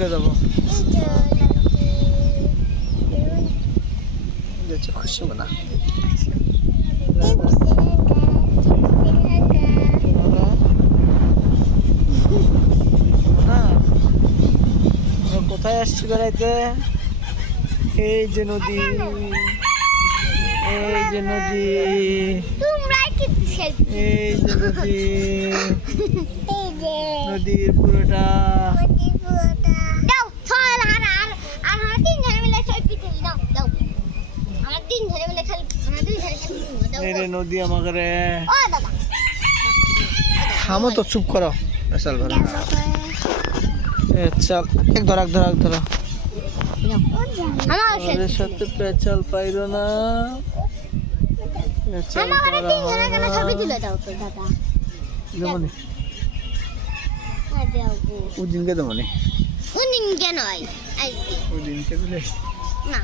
ঢুকে যাবো। খুশি না কোথায় আসছি বেড়াইতে? এই যে নদী, এই যে নদী, এই যে নদী, নদীর পুরোটা নদী আমাকে থামো তো, চুপ করো। চল ভালো চল, এক ধর আমাদের সাথে পেঁচাল পাইরো না। ওদিনকে দেবো না, ওদিনকে দিলে না।